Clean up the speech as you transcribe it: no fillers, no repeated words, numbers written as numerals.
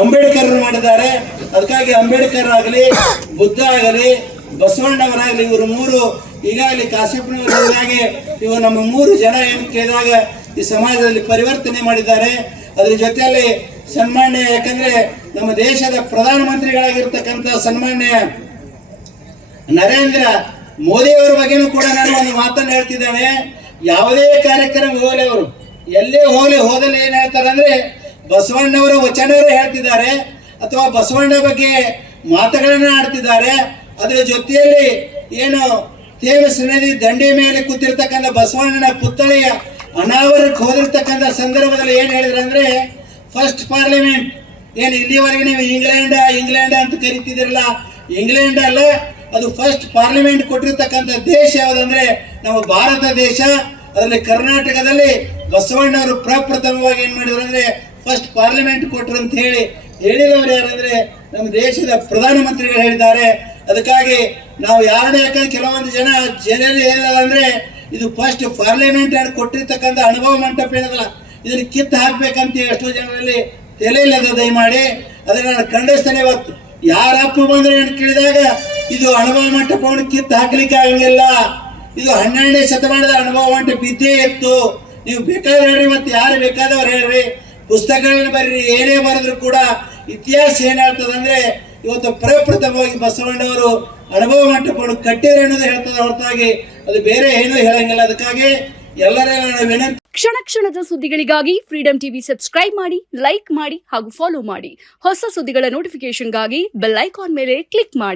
ಅಂಬೇಡ್ಕರ್ ಮಾಡಿದ್ದಾರೆ. ಅದಕ್ಕಾಗಿ ಅಂಬೇಡ್ಕರ್ ಆಗಲಿ, ಬುದ್ಧ ಆಗಲಿ, ಬಸವಣ್ಣವರಾಗಲಿ, ಇವರು ಮೂರು ಈಗಾಗಲೇ ಕಾಶ್ಯಪನವರಾಗಿ ಇವರು ನಮ್ಮ ಮೂರು ಜನ ಏನು ಕೇಳಿದಾಗ ಈ ಸಮಾಜದಲ್ಲಿ ಪರಿವರ್ತನೆ ಮಾಡಿದ್ದಾರೆ. ಅದ್ರ ಜೊತೆಯಲ್ಲಿ ಸನ್ಮಾನ್ಯ, ಯಾಕಂದ್ರೆ ನಮ್ಮ ದೇಶದ ಪ್ರಧಾನಮಂತ್ರಿಗಳಾಗಿರ್ತಕ್ಕಂಥ ಸನ್ಮಾನ್ಯ ನರೇಂದ್ರ ಮೋದಿ ಅವರ ಬಗ್ಗೆನೂ ಕೂಡ ನಾನು ಒಂದು ಮಾತನ್ನು ಹೇಳ್ತಿದ್ದೇನೆ. ಯಾವುದೇ ಕಾರ್ಯಕ್ರಮ ಹೋಗಲಿ, ಅವರು ಎಲ್ಲೇ ಹೋದಲ್ಲಿ ಏನ್ ಹೇಳ್ತಾರೆ ಅಂದ್ರೆ ಬಸವಣ್ಣವರ ವಚನವರು ಹೇಳ್ತಿದ್ದಾರೆ ಅಥವಾ ಬಸವಣ್ಣ ಬಗ್ಗೆ ಮಾತುಗಳನ್ನ ಆಡ್ತಿದ್ದಾರೆ. ಅದರ ಜೊತೆಯಲ್ಲಿ ಏನು ತೇಮಸ್ ನದಿ ದಂಡೆ ಮೇಲೆ ಕೂತಿರ್ತಕ್ಕಂಥ ಬಸವಣ್ಣನ ಪುತ್ಥಳಿಯ ಅನಾವರಣಕ್ಕೆ ಹೋದಿರ್ತಕ್ಕಂಥ ಸಂದರ್ಭದಲ್ಲಿ ಏನ್ ಹೇಳಿದ್ರು ಅಂದ್ರೆ ಫಸ್ಟ್ ಪಾರ್ಲಿಮೆಂಟ್ ಏನು ಇಲ್ಲಿವರೆಗೆ ನೀವು ಇಂಗ್ಲೆಂಡ್ ಅಂತ ಕರಿತಿದಿರಲ್ಲ, ಇಂಗ್ಲೆಂಡ್ ಅಲ್ಲ, ಅದು ಫಸ್ಟ್ ಪಾರ್ಲಿಮೆಂಟ್ ಕೊಟ್ಟಿರ್ತಕ್ಕಂಥ ದೇಶ ಯಾವುದಂದ್ರೆ ನಮ್ಮ ಭಾರತ ದೇಶ. ಅದರಲ್ಲಿ ಕರ್ನಾಟಕದಲ್ಲಿ ಬಸವಣ್ಣವರು ಪ್ರಪ್ರಥಮವಾಗಿ ಏನ್ ಮಾಡಿದ್ರು ಅಂದ್ರೆ ಫಸ್ಟ್ ಪಾರ್ಲಿಮೆಂಟ್ ಕೊಟ್ರು ಅಂತ ಹೇಳಿದವರು ಯಾರಂದ್ರೆ ನಮ್ಮ ದೇಶದ ಪ್ರಧಾನಮಂತ್ರಿಗಳು ಹೇಳಿದ್ದಾರೆ. ಅದಕ್ಕಾಗಿ ನಾವು ಯಾರನ್ನೇ ಯಾಕಂದ್ರೆ ಕೆಲವೊಂದು ಜನರು ಏನಂದ್ರೆ ಇದು ಫಸ್ಟ್ ಪಾರ್ಲಿಮೆಂಟ್ ಅನ್ನು ಕೊಟ್ಟಿರ್ತಕ್ಕಂಥ ಅನುಭವ ಮಂಟಪ ಏನದಲ್ಲ, ಇದನ್ನ ಕಿತ್ತು ಹಾಕ್ಬೇಕಂತ ಎಷ್ಟೋ ಜನರಲ್ಲಿ ತಲೆಯಿಲ್ಲದ ದಯಮಾಡಿ ಅದನ್ನ ನಾನು ಖಂಡಿಸ್ತೇನೆ. ಇವತ್ತು ಯಾರಪ್ಪ ಬಂದ್ರೆ ಏನು ಕೇಳಿದಾಗ ಇದು ಅನುಭವ ಮಂಟಪವನ್ನು ಕಿತ್ತು ಹಾಕ್ಲಿಕ್ಕೆ ಆಗಂಗಿಲ್ಲ, ಇದು 12ನೇ ಶತಮಾನದ ಅನುಭವ ಮಂಟಪ ಇದ್ದೇ ಇತ್ತು. ನೀವು ಬೇಕಾದ್ರೆ ಹೇಳ್ರಿ, ಮತ್ತೆ ಯಾರು ಬೇಕಾದವ್ರು ಹೇಳ್ರಿ, ಪುಸ್ತಕಗಳನ್ನ ಬರೀರಿ, ಏನೇ ಬರೆದ್ರು ಕೂಡ ಇತಿಹಾಸ ಏನ್ ಹೇಳ್ತದಂದ್ರೆ ಇವತ್ತು ಪ್ರಪ್ರಥಮವಾಗಿ ಬಸವಣ್ಣವರು ಅನುಭವ ಮಂಟಪವನ್ನು ಕಟ್ಟಿದ್ರೆ ಅನ್ನೋದು ಹೇಳ್ತದ ಹೊರತಾಗಿ ಅದು ಬೇರೆ ಏನೂ ಹೇಳಂಗಿಲ್ಲ. ಅದಕ್ಕಾಗಿ ಎಲ್ಲರ ವಿನಂತಿ. ಕ್ಷಣ ಕ್ಷಣದ ಸುದ್ದಿಗಳಿಗಾಗಿ ಫ್ರೀಡಂ ಟಿವಿ ಸಬ್ಸ್ಕ್ರೈಬ್ ಮಾಡಿ, ಲೈಕ್ ಮಾಡಿ ಹಾಗೂ ಫಾಲೋ ಮಾಡಿ. ಹೊಸ ಸುದ್ದಿಗಳ ನೋಟಿಫಿಕೇಶನ್ಗಾಗಿ ಬೆಲ್ ಐಕಾನ್ ಮೇಲೆ ಕ್ಲಿಕ್ ಮಾಡಿ.